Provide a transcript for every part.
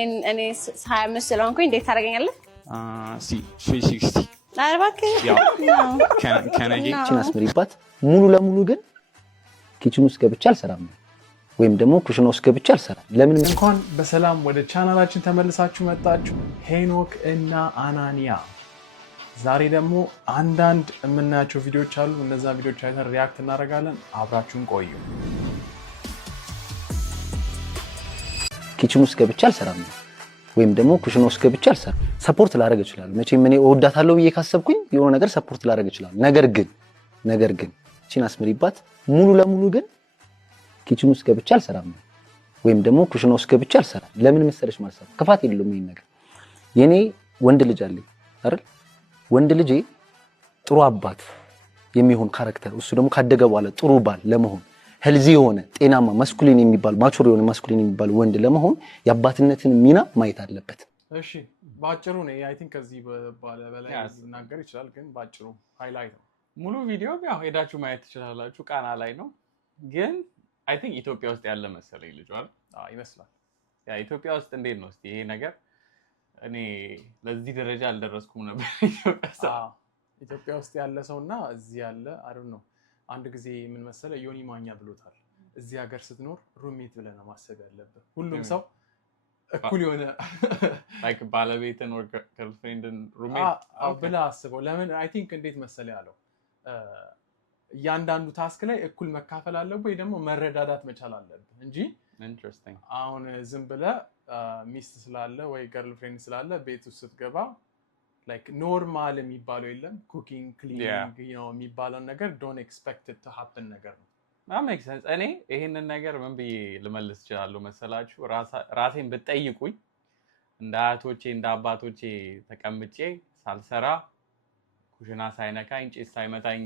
እኔ 25 ስለሆንኩኝ እንዴት ታደርገኛለህ? ሲ 360 እባክህ ኪችን አስምሪባት። ሙሉ ለሙሉ ግን ኪችን ውስጥ ገብቼ አልሰራም ወይም ደግሞ ኩሽና ውስጥ ገብቼ አልሰራም። ለምን? እንኳን በሰላም ወደ ቻናላችን ተመልሳችሁ መጣችሁ። ሄኖክ እና አናንያ ዛሬ ደግሞ አንዳንድ የምናያቸው ቪዲዮዎች አሉ። እነዛ ቪዲዮዎች አይተን ሪያክት እናደርጋለን። አብራችሁን ቆዩ። ኪችን ውስጥ ገብቼ አልሰራም ወይም ደግሞ ኩሽና ውስጥ ገብቼ አልሰራም። ሰፖርት ላደርግ እችላለሁ። መቼም እኔ እወዳታለሁ ብዬ ካሰብኩኝ የሆነ ነገር ሰፖርት ላደርግ እችላለሁ። ነገር ግን ኪችን አስምሪባት። ሙሉ ለሙሉ ግን ኪችን ውስጥ ገብቼ አልሰራም ወይም ደግሞ ኩሽና ውስጥ ገብቼ አልሰራም። ለምን መሰለሽ ማለት ነው፣ ክፋት የለውም ይሄን ነገር። የኔ ወንድ ልጅ አለኝ አይደል? ወንድ ልጄ ጥሩ አባት የሚሆን ካራክተር፣ እሱ ደግሞ ካደገ በኋላ ጥሩ ባል ለመሆን ሄልዚ የሆነ ጤናማ ማስኩሊን የሚባል ማቹር የሆነ ማስኩሊን የሚባል ወንድ ለመሆን የአባትነትን ሚና ማየት አለበት። እሺ ባጭሩ ነው አይ ቲንክ ከዚህ በላይ እናገር ይችላል፣ ግን ባጭሩ ሃይላይት ነው። ሙሉ ቪዲዮ ያው ሄዳችሁ ማየት ትችላላችሁ። ቃና ላይ ነው። ግን አይ ቲንክ ኢትዮጵያ ውስጥ ያለ መሰለኝ ልጅ አይደል? ይመስላል። ያ ኢትዮጵያ ውስጥ እንዴት ነው እስቲ ይሄ ነገር? እኔ ለዚህ ደረጃ አልደረስኩም ነበር። ኢትዮጵያ ውስጥ ያለ ሰውና እዚህ ያለ አይደል ነው። አንድ ጊዜ ምን መሰለ ዮኒ ማኛ ብሎታል። እዚህ ሀገር ስትኖር ሩሜት ብለህ ነው ማሰብ ያለብህ። ሁሉም ሰው እኩል የሆነ ላይክ ባለቤትን or girlfriendን ሩሜት ብለህ አስበው። ለምን አይ ቲንክ እንዴት መሰለ ያለው እያንዳንዱ ታስክ ላይ እኩል መካፈል አለብህ ወይ ደግሞ መረዳዳት መቻል አለብህ እንጂ ኢንትረስቲንግ አሁን ዝም ብለህ ሚስት ስላለ ወይ ገርልፍሬንድ ስላለ ቤት ውስጥ ስትገባ ላይክ ኖርማል የሚባለው የለም ኩኪንግ ክሊኒንግ የሚባለው ነገር ዶንት ኤክስፔክት ኢት ቱ ሃፕን ነገር ነው። ሜክ ሰንስ። እኔ ይሄንን ነገር ምን ብዬ ልመልስ እችላለሁ መሰላችሁ? ራሴን ብትጠይቁኝ እንደ አያቶቼ እንደ አባቶቼ ተቀምጬ ሳልሰራ ኩሽና ሳይነካኝ ጭስ ሳይመታኝ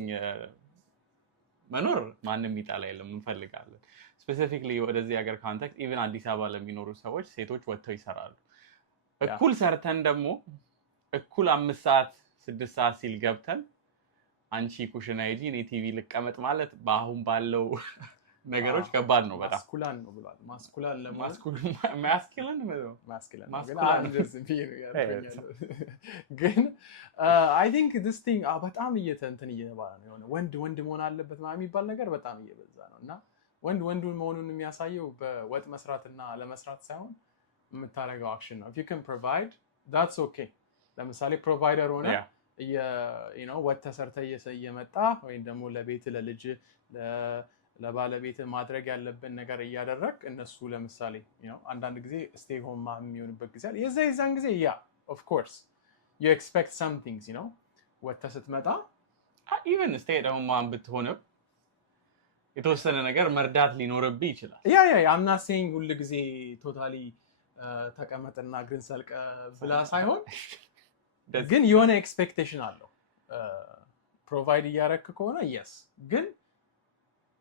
መኖር ማንም ይጣላ የለም፣ እንፈልጋለን። ስፔሲፊክሊ ወደዚህ ሀገር ኮንቴክስት ኢቭን አዲስ አበባ ለሚኖሩ ሰዎች ሴቶች ወጥተው ይሰራሉ። እኩል ሰርተን ደግሞ እኩል 5 ሰዓት 6 ሰዓት ሲል ገብተን አንቺ ኩሽና ሂጂ እኔ ቲቪ ልቀመጥ ማለት በአሁን ባለው ነገሮች ከባድ ነው። በጣም ማስኩላን ነው ብሏል። ማስኩላን ግን አይ ቲንክ ዲስ ቲንግ በጣም እንትን እየተባለ ነው። የሆነ ወንድ መሆን አለበት ማለት የሚባል ነገር በጣም እየበዛ ነው። እና ወንድ መሆኑን የሚያሳየው በወጥ መስራትና ለመስራት ሳይሆን የምታደርገው አክሽን ነው። if you can provide that's okay። ለምሳሌ ፕሮቫይደር ሆነ ወጥ ተሰርተህ እየመጣ ወይም ደግሞ ለቤት ለልጅ ለባለቤት ማድረግ ያለብን ነገር እያደረግ እነሱ ለምሳሌ አንዳንድ ጊዜ ስቴይ ሆም የሚሆንበት ጊዜ አለ። የዛን ጊዜ of course you expect some things ወጥተህ ስትመጣ ኢቭን ስቴይ ሆም ብትሆንም የተወሰነ ነገር መርዳት ሊኖርብህ ይችላል። I'm not saying ሁሉ ጊዜ ቶታሊ ተቀመጥና ግን ሰልቀ ብላ ሳይሆን ግን የሆነ ኤክስፔክቴሽን አለው። ፕሮቫይድ እያደረክ ከሆነ yes ግን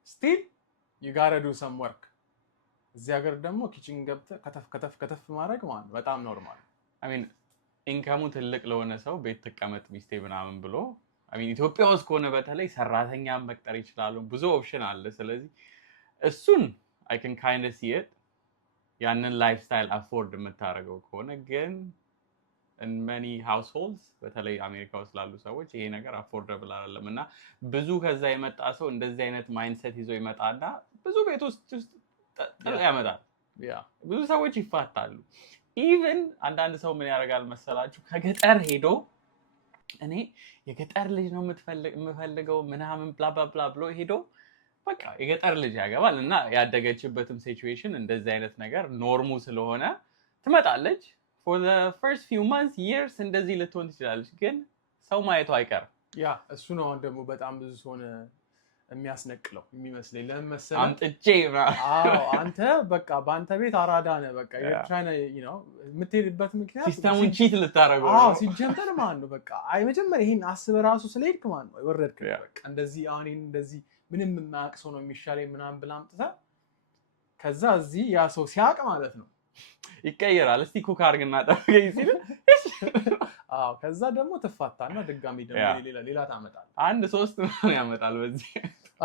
still you gotta do some work። እዚህ ሀገር ደግሞ ኪችን ገብተህ ከተፍ ማድረግ ማለት በጣም ኖርማል። I mean ኢንካሙ ትልቅ ለሆነ ሰው ቤት ተቀመጥ ሚስቴ ምናምን ብሎ I mean ኢትዮጵያ ውስጥ ከሆነ በተለይ ሰራተኛም መቅጠር ይችላሉ። ብዙ ኦፕሽን አለ። ስለዚህ እሱን I can kind of see it ያንን ላይፍ ስታይል አፎርድ የምታደርገው ከሆነ ግን in many households በተለይ አሜሪካ ውስጥ ላሉ ሰዎች ይሄ ነገር አፎርደብል አይደለም እና ብዙ ከዛ የመጣ ሰው እንደዚህ አይነት ማይንድሴት ይዞ ይመጣና ብዙ ቤት ውስጥ ጥል ያመጣል። ብዙ ሰዎች ይፋታሉ። ኢቭን አንዳንድ ሰው ምን ያደርጋል መሰላችሁ? ከገጠር ሄዶ እኔ የገጠር ልጅ ነው የምፈልገው ምናምን ብላ ብላ ብላ ብሎ ሄዶ በቃ የገጠር ልጅ ያገባል እና ያደገችበትም ሲቹዌሽን እንደዚህ አይነት ነገር ኖርሙ ስለሆነ ትመጣለች። for the first few months years እንደዚህ ልትሆን ትችላለች፣ ግን ሰው ማየቱ አይቀርም። እሱ ነው ደግሞ በጣም ብዙ ሰው የሚያስነቅለው የሚመስለኝ። ለምን መሰለህ? አምጥቼ አንተ በቃ በአንተ ቤት አራዳ ነህ። በቃ የምትሄድበት ምክንያት ሲስተሙን ቺት ልታደርገው ነው። ሲጀመር ማለት ነው በቃ መጀመሪያ ይሄን አስበህ ራሱ ስለሄድክ ማለት ነው የወረድክ በቃ እንደዚህ አሁን እንደዚህ ምንም የማያውቅ ሰው ነው የሚሻለኝ ምናምን ብለህ አምጥተህ ከዛ እዚህ ያ ሰው ሲያውቅ ማለት ነው ይቀየራል። እስቲ ኩክ አድርግና ጠብቀኝ ሲል ከዛ ደግሞ ትፋታና ድጋሚ ደግሞ ሌላ ታመጣለህ። 1 3 ነው ያመጣል። በዚህ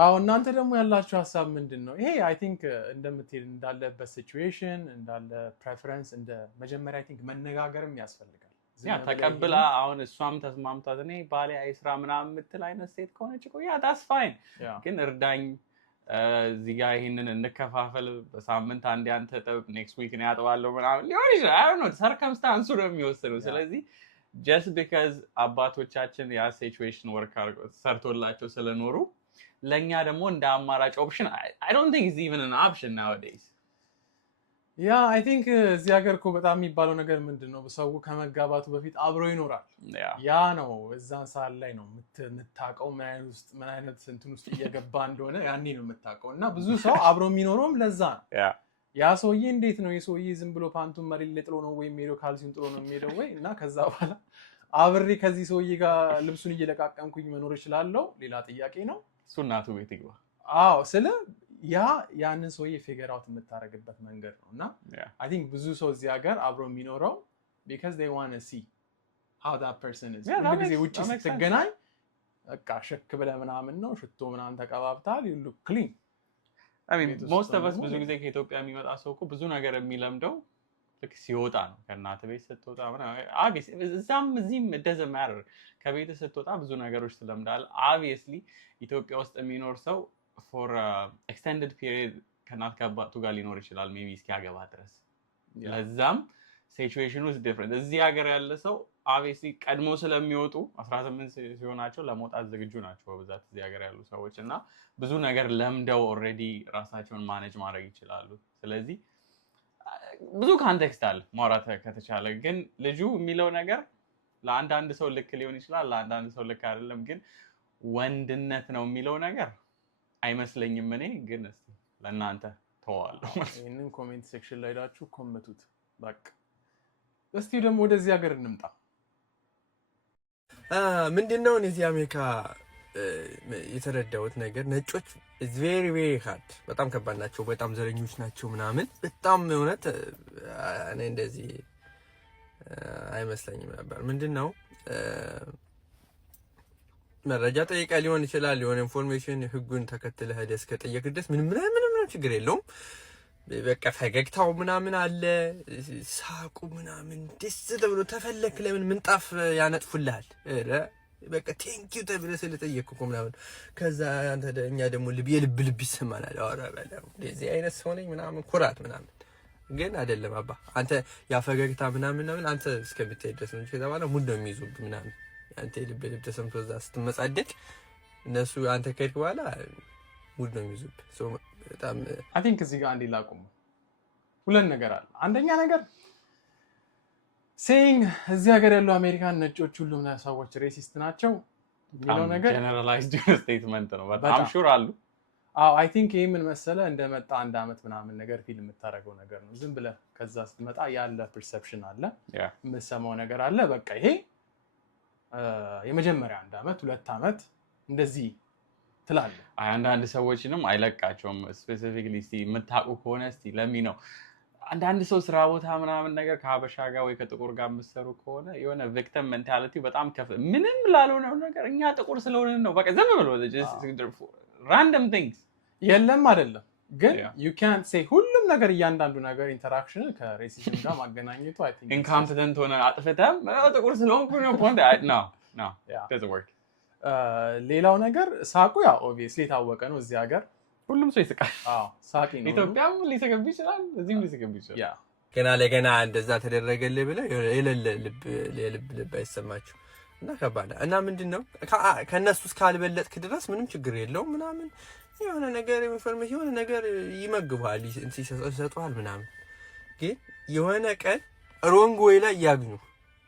አዎ እናንተ ደግሞ ያላችሁ ሐሳብ ምንድነው? ይሄ አይ ቲንክ እንደምትሄድ እንዳለበት ሲቹዌሽን እንዳለ ፕሬፈረንስ እንደ መጀመሪያ አይ ቲንክ መነጋገርም ያስፈልጋል። ያ ተቀብላ አሁን እሷም ተስማምቷት እኔ ባሌ አይስራ ምናምን የምትል አይነት ሴት ከሆነች እኮ ያ ዳስ ፋይን። ግን እርዳኝ እዚህ ጋር ይሄንን እንከፋፈል በሳምንት አንዴ አንተ ጠብ ኔክስት ዊክ ነው ያጥባለሁ ምናምን ሊሆን ይችላል። አይ ዶንት ኖ ሰርከምስታንሱ ነው የሚወስነው። ስለዚህ just because አባቶቻችን ያ ሲቹዌሽን ወርክ ሰርቶላቸው ስለኖሩ ለኛ ደግሞ እንደ አማራጭ ኦፕሽን I don't think it's even an option nowadays. ያ አይ ቲንክ እዚህ ሀገር እኮ በጣም የሚባለው ነገር ምንድነው ሰው ከመጋባቱ በፊት አብሮ ይኖራል። ያ ነው እዛን ሰዓት ላይ ነው የምታውቀው ምን አይነት እንትን ውስጥ እየገባ እንደሆነ ያኔ ነው የምታውቀው። እና ብዙ ሰው አብሮ የሚኖረውም ለዛ ነው። ያ ሰውዬ እንዴት ነው የሰውዬ ዝም ብሎ ፓንቱን መሬት ላይ ጥሎ ነው ወይ የሚሄደው ካልሲውን ጥሎ ነው የሚሄደው ወይ እና ከዛ በኋላ አብሬ ከዚህ ሰውዬ ጋር ልብሱን እየለቃቀምኩኝ መኖር እችላለሁ ሌላ ጥያቄ ነው። እሱ እናቱ ቤት ይግባ። አዎ ስለ ያንን ሰውዬ ፊገር አውት የምታረግበት መንገድ ነው። እና አይ ቲንክ ብዙ ሰው እዚህ ሀገር አብሮ የሚኖረው because they want to see how that person is ሁልጊዜ ውጪ ስትገናኝ በቃ ሸክ ብለህ ምናምን ነው ሽቶ ምናምን ተቀባብታል you look clean. I mean most of us ብዙ ጊዜ ከኢትዮጵያ የሚመጣ ሰው እኮ ብዙ ነገር የሚለምደው ልክ ሲወጣ ነው። ከእናት ቤት ስትወጣ obviously እዛም እዚህም it doesn't matter ከቤት ስትወጣ ብዙ ነገሮች ትለምዳለህ። obviously ኢትዮጵያ ውስጥ የሚኖር ሰው for extended period ከናት ከአባቱ ጋር ሊኖር ይችላል ሜቢ እስኪያገባ ድረስ። ለዛም ሲቹዌሽኑ is different። እዚህ ሀገር ያለ ሰው obviously ቀድሞ ስለሚወጡ 18 ሲሆናቸው ለመውጣት ዝግጁ ናቸው በብዛት እዚህ ሀገር ያሉ ሰዎች እና ብዙ ነገር ለምደው already ራሳቸውን ማኔጅ ማድረግ ይችላሉ። ስለዚህ ብዙ ኮንቴክስት አለ ማውራት ከተቻለ። ግን ልጁ የሚለው ነገር ለአንዳንድ ሰው ልክ ሊሆን ይችላል ለአንዳንድ ሰው ልክ አይደለም። ግን ወንድነት ነው የሚለው ነገር አይመስለኝም። እኔ ግን እስቲ ለእናንተ ተዋለሁ። ይሄንን ኮሜንት ሴክሽን ላይ ዳችሁ ኮመንቱት በቃ። እስቲ ደግሞ ወደዚህ ሀገር እንምጣ። ምንድነው እዚህ አሜሪካ የተረዳሁት ነገር ነጮች is very very hard በጣም ከባድ ናቸው። በጣም ዘረኞች ናቸው ምናምን በጣም እውነት እኔ እንደዚህ አይመስለኝም ነበር። ምንድነው መረጃ ጠይቃ ሊሆን ይችላል የሆነ ኢንፎርሜሽን ህጉን ተከትለ ሄደስ ከጠየቅ ድረስ ምንም ችግር የለውም። በቃ ፈገግታው ምናምን አለ ሳቁ ምናምን ደስ ተብሎ ተፈለክ ለምን ምንጣፍ ያነጥፉልሃል እረ በቃ ቴንክ ዩ ተብለ ስለጠየቅኩ ምናምን ከዛ እኛ ደግሞ ልብ ይሰማናል። አወራ በለው እንደዚህ አይነት ሰው ነኝ ምናምን ኩራት ምናምን ግን አይደለም አባ አንተ ያፈገግታ ምናምን አንተ እስከምትሄድ ድረስ ነው ከዛ በኋላ ሙድ ነው የሚይዙብ ምናምን አንተ ልብ ተሰምቶ እዛ ስትመጻደቅ እነሱ አንተ ከሄድክ በኋላ ሙድ ነው የሚይዙብ። ሶ በጣም አይ ቲንክ እዚህ ጋር እንዲላቁም ሁለት ነገር አለ። አንደኛ ነገር ሴይንግ እዚህ ሀገር ያለው አሜሪካን ነጮች ሁሉም ሰዎች ሬሲስት ናቸው የሚለው ነገር ጀነራላይዝድ ስቴትመንት ነው። በጣም ሹር አሉ። አዎ አይ ቲንክ ይሄ ምን መሰለ እንደመጣ አንድ አመት ምናምን ነገር ፊልም የምታረገው ነገር ነው። ዝም ብለህ ከዛ ስትመጣ ያለ ፐርሰፕሽን አለ የምትሰማው ነገር አለ። በቃ ይሄ የመጀመሪያ አንድ አመት ሁለት አመት እንደዚህ ትላለህ። አንዳንድ ሰዎችንም አይለቃቸውም። ስፔሲፊክሊ እስቲ የምታውቁ ከሆነ እስቲ ለሚ ነው አንዳንድ ሰው ስራ ቦታ ምናምን ነገር ከሀበሻ ጋር ወይ ከጥቁር ጋር የምትሰሩ ከሆነ የሆነ ቪክቲም ሜንታሊቲ በጣም ከፍ ምንም ላልሆነው ነገር እኛ ጥቁር ስለሆነ ነው በቃ ዝም ብሎ ራንደም ቲንግስ የለም አይደለም። ግን you can't say ሁሉም ነገር እያንዳንዱ ነገር ኢንተራክሽን ከሬሲዝም ጋር ማገናኘቱ አይ ቲንክ ኢንኮምፒተንት ሆነ አጥፍተም ጥቁር ስለሆንኩ ነው ፖንት no doesn't work። ሌላው ነገር ሳቁ ያው ኦብቪየስሊ የታወቀ ነው እዚህ ሀገር ሁሉም ሰው ይስቃል። ሳቂ ነው። ኢትዮጵያም ሊሰገብ ይችላል እዚህም ሊሰገብ ይችላል። ገና ለገና እንደዛ ተደረገልህ ብለህ የሌለ ልብ አይሰማችሁ እና ከባድ እና ምንድነው ከነሱ እስካልበለጥክ ድረስ ምንም ችግር የለውም ምናምን የሆነ ነገር ኢንፎርሜሽን የሆነ ነገር ይመግባል ይሰጡሃል ምናምን። ግን የሆነ ቀን ሮንግ ዌይ ላይ ያግኙ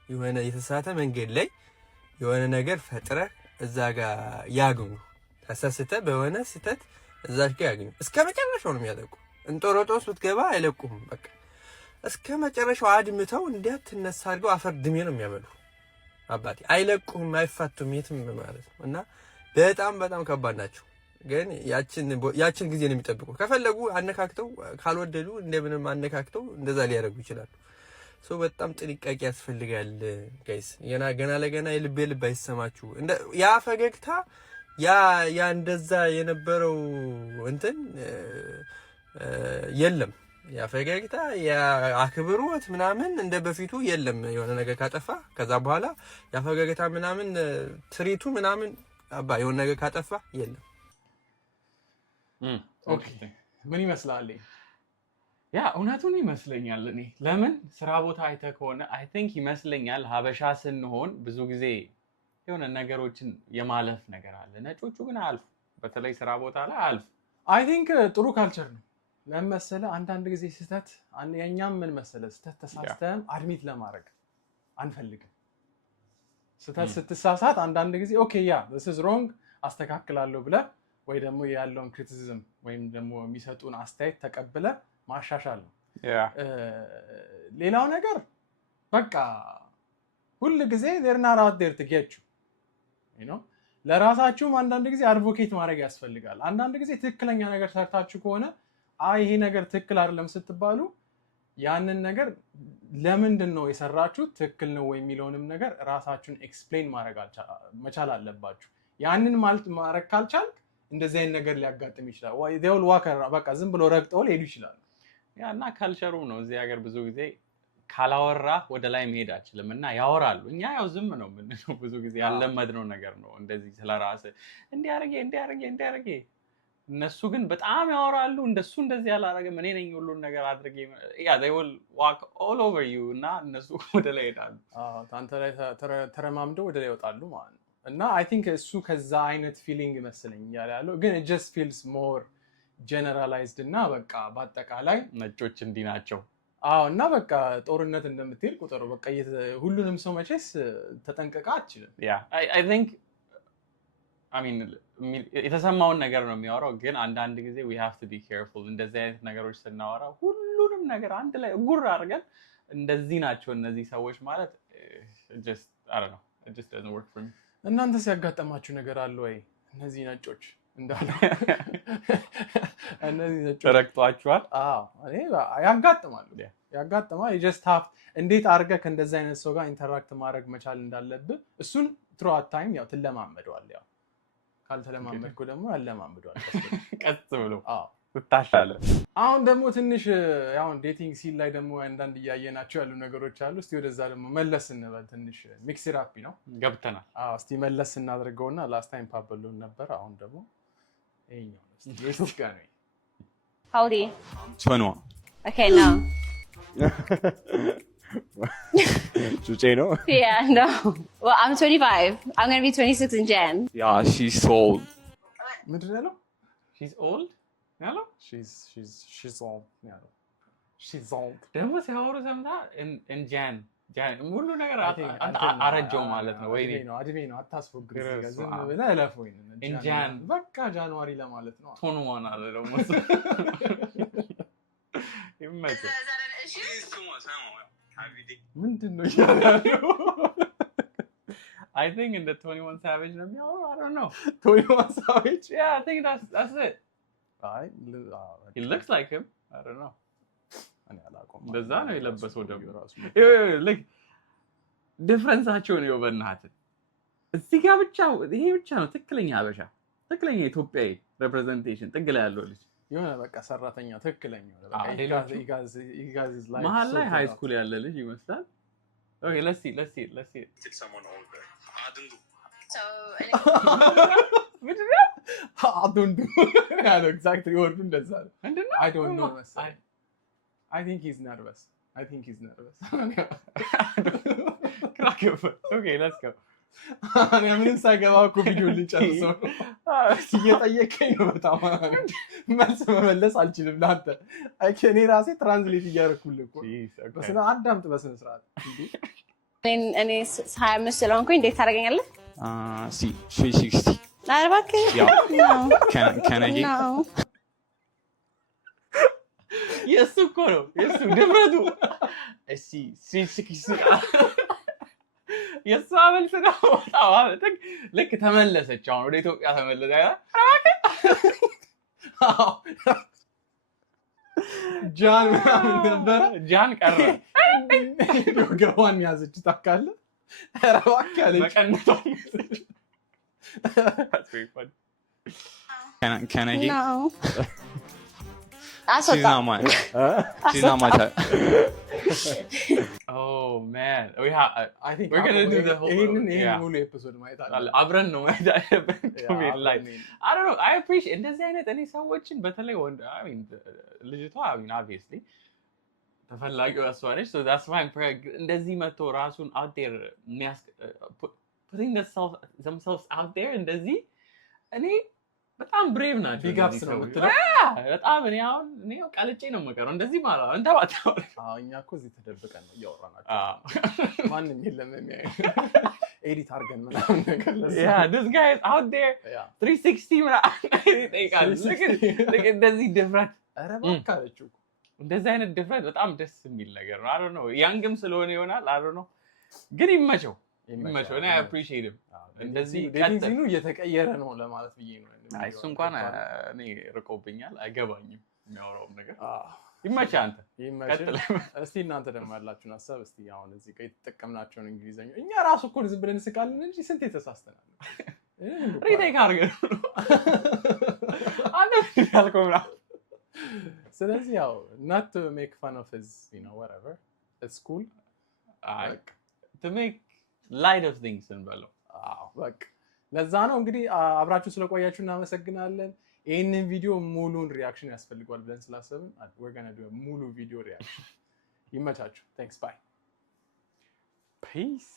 የሆነ የተሳተ መንገድ ላይ የሆነ ነገር ፈጥረህ እዛ ጋር ያግኙ ተሳስተ በሆነ ስህተት እዛች ጋር ያግኙ እስከመጨረሻው ነው የሚያጠቁ። እንጦሮጦስ ብትገባ አይለቁም። በቃ እስከመጨረሻው አድምተው እንዲያትነሳ አድርገው አፈር ድሜ ነው የሚያበሉ አባቴ። አይለቁም አይፋቱም የትም ማለት ነው። እና በጣም ከባድ ናቸው። ግን ያችን ጊዜ ነው የሚጠብቁ። ከፈለጉ አነካክተው ካልወደዱ እንደምንም አነካክተው እንደዛ ሊያደርጉ ይችላሉ። ሶ በጣም ጥንቃቄ ያስፈልጋል ጋይስ። ገና ለገና የልብ አይሰማችሁ። ያ ፈገግታ ያ እንደዛ የነበረው እንትን የለም። ያ ፈገግታ ያ አክብሮት ምናምን እንደ በፊቱ የለም። የሆነ ነገር ካጠፋ ከዛ በኋላ ያ ፈገግታ ምናምን ትሪቱ ምናምን አባ የሆነ ነገር ካጠፋ የለም። ኦኬ ምን ይመስላል? ያ እውነቱን ይመስለኛል። እኔ ለምን ስራ ቦታ አይተህ ከሆነ አይ ቲንክ ይመስለኛል ሀበሻ ስንሆን ብዙ ጊዜ የሆነ ነገሮችን የማለፍ ነገር አለ። ነጮቹ ግን አልፉ፣ በተለይ ስራ ቦታ ላይ አልፉ። አይ ቲንክ ጥሩ ካልቸር ነው። ለምን መሰለህ አንዳንድ ጊዜ ስህተት የኛም ምን መሰለህ ስህተት ተሳስተህም አድሚት ለማድረግ አንፈልግም። ስህተት ስትሳሳት አንዳንድ ጊዜ ኦኬ ያ this is wrong አስተካክላለሁ ብለህ ወይ ደግሞ ያለውን ክሪቲሲዝም ወይም ደግሞ የሚሰጡን አስተያየት ተቀብለህ ማሻሻል ነው። ሌላው ነገር በቃ ሁሉ ጊዜ they're not out there to get you you know ለራሳችሁም አንዳንድ ጊዜ አድቮኬት ማድረግ ያስፈልጋል። አንዳንድ ጊዜ ትክክለኛ ነገር ሰርታችሁ ከሆነ ይሄ ነገር ትክክል አይደለም ስትባሉ ያንን ነገር ለምንድን ነው የሰራችሁት ትክክል ነው ወይ የሚለውንም ነገር ራሳችሁን ኤክስፕሌን ማድረግ መቻል አለባችሁ። ያንን ማለት ማድረግ ካልቻልክ እንደዚህ አይነት ነገር ሊያጋጥም ይችላል። ወይ ዴውል ዋከር በቃ ዝም ብሎ ረግጠው ሊሄዱ ይችላሉ። ያና ካልቸሩ ነው እዚህ ሀገር ብዙ ጊዜ ካላወራ ወደ ላይ መሄድ አይችልም እና ያወራሉ። እኛ ያው ዝም ነው የምንለው ብዙ ጊዜ ያለመድነው ነገር ነው። እንደዚህ ስለራስ እንዲያርጌ እነሱ ግን በጣም ያወራሉ። እንደሱ እንደዚህ ያላረገም እኔ ነኝ ሁሉን ነገር አድርጌ ያ they will walk all over you እና እነሱ ወደ ላይ ይሄዳሉ። አንተ ላይ ተረማምደው ወደ ላይ ይወጣሉ ማለት ነው። እና አይ ቲንክ እሱ ከዛ አይነት ፊሊንግ መስለኝ ያለው ግን it just feels more generalized እና በቃ በአጠቃላይ ነጮች እንዲህ ናቸው። እና በቃ ጦርነት እንደምትሄድ ቁጥሩ በቃ ሁሉንም ሰው መቼስ ተጠንቀቃ አትችልም። ያ I think I mean የተሰማውን ነገር ነው የሚያወራው። ግን አንዳንድ ጊዜ we have to be careful እንደዚህ አይነት ነገሮች ስናወራ ሁሉንም ነገር አንድ ላይ ጉር አድርገን እንደዚህ ናቸው እነዚህ ሰዎች ማለት just I don't know it just doesn't work for me። እናንተ ሲያጋጠማችሁ ነገር አለ ወይ? እነዚህ ነጮች እንዳለ እነዚህ ነጮች ተረክቷቸዋል? እኔ ያጋጥማል just have እንዴት አድርገህ ከእንደዚህ አይነት ሰው ጋር ኢንተራክት ማድረግ መቻል እንዳለብህ እሱን throughout time ያው ትለማመደዋለህ። ያው ካልተለማመድኩ ደግሞ ያለማመደዋል ቀጥ ብሎ ትታሻለህ። አሁን ደግሞ ትንሽ ያው ዴቲንግ ሲል ላይ ደግሞ አንዳንድ እያየናቸው ያሉ ነገሮች አሉ። እስቲ ወደዛ ደግሞ መለስ እንበል። ትንሽ ሚክስ ራፒ ነው ገብተናል። እስቲ መለስ እናድርገውና ላስት ታይም ፓበሉን ነበር። አሁን ደግሞ ይሄኛው እስቲ የሱፍ ጋር ነው። How old are you? 21. Okay, no. ጩጬ ነው? Yeah, no. Well, I'm 25. I'm going to be 26 in Jan. Yeah, she's so old. ምንድን ነው? she's old ያለው she's old ያለው she's old ደግሞ ሲያወሩ ሰምታ in Jan ሙሉ ነገር አረጀው ማለት ነው። ወይ አድሜ ነው አታስፎግር ዝም ብለህ እለፎኝ in Jan በቃ ጃንዋሪ ለማለት ነው። ቶንዋን አለ ደግሞ ይመጣ ምንድን ነው ያለው? I think in the 21 Savage ነው የሚያወራው። I don't know 21 Savage yeah I think that's it. He looks like him. I don't know. እንደዛ ነው የለበሰው ደግሞ ራሱ like ዲፍረንሳቸው ነው በእናትህ። እዚህ ጋር ብቻ ይሄ ብቻ ነው ትክክለኛ ሀበሻ ትክክለኛ ኢትዮጵያዊ ሪፕሬዘንቴሽን ጥግ ላይ ያለው ልጅ የሆነ በቃ ሰራተኛ ትክክለኛ ነው። በቃ ይጋዝ ላይ መሀል ላይ ሃይ ስኩል ያለ ልጅ ይመስላል። Okay, let's see. Someone older. So, I don't do. Yeah, exactly. Or እንደዛ ነው። I don't know. I think he's nervous. Okay, let's go. ምንም ሳይገባ እኮ ቪዲዮ ልጨርሰው እየጠየቀኝ ነው። በጣም መልስ መመለስ አልችልም ለአንተ። እኔ ራሴ ትራንስሌት እያደረኩልህ እኮ በስነ አዳምጥ በስነ ስርዓት። እኔ 25 ስለሆንኩኝ እንዴት ታደርገኛለህ? See, 360. ኧረ እባክህ Yeah. Can I get? No. የእሱ እኮ ነው የእሱ ድፍረቱ። እሺ 360 የእሱ አመልስ ነው። ልክ ተመለሰች። አሁን ወደ ኢትዮጵያ ተመለሰ። ጃን ምናምን ነበረ። ጃን ቀረ። ገዋን ያዘች ታውቃለህ? ኧረ እባክህ አለች። መቀነቷን That's very funny. Can I get? No. That's She's what not my. She's not my type. Oh man, we have. I think We're gonna do the whole. ይሄንን Yeah. ሙሉ ኤፒሶድ ማየት አለ አብረን ነው ማለት አለብን። like I don't know, I appreciate እንደዚህ አይነት እኔ ሰዎችን በተለይ ወንድ I mean ልጅቷ I mean obviously ተፈላጊው እሷ ነች so that's why I'm እንደዚህ መቶ ራሱን out there putting themselves out there እንደዚህ እኔ በጣም ብሬቭ ናቸው ቢግ አፕስ ነው የምትለው በጣም እኔ አሁን እኔ ቀልጬ ነው የምቀረው እንደዚህ ማለት ነው እንተ ባታው እኛ እኮ እዚህ ተደብቀን ነው እያወራናቸው ማንም የለም የሚያይ ኤዲት አድርገን ምናምን ነገር yeah this guy is out there 360 ምናምን ይጠይቃል ልክ እንደዚህ ድፍረት ኧረ እባክህ አለችው እንደዚህ አይነት ድፍረት በጣም ደስ የሚል ነገር ነው I don't know ያንግም ስለሆነ ይሆናል I don't know ግን ይመቸው እኔ I appreciate him እንደዚህ ዴቲንግ እየተቀየረ ነው ለማለት ብዬ ነው እሱ እንኳን እኔ ርቆብኛል አይገባኝም የሚያወራውም ነገር ይመችህ አንተ ይመችህ እስቲ እናንተ ደግሞ ያላችሁን ሀሳብ እስቲ አሁን እዚህ ጋር የተጠቀምናቸውን እንግሊዘኛ እኛ ራሱ እኮ ዝም ብለን እንስቃለን እንጂ ስንት የተሳስተናል ሪቴክ አድርገን አንተ ያልከው ምናምን ስለዚህ ያው not to make fun of his you know whatever it's cool to make light of things እንበለው በቃ ለዛ ነው እንግዲህ አብራችሁ ስለቆያችሁ እናመሰግናለን ይሄንን ቪዲዮ ሙሉን ሪአክሽን ያስፈልጋል ብለን ስላሰብን we're going to do a ሙሉ ቪዲዮ ሪአክሽን ይመቻችሁ thanks bye peace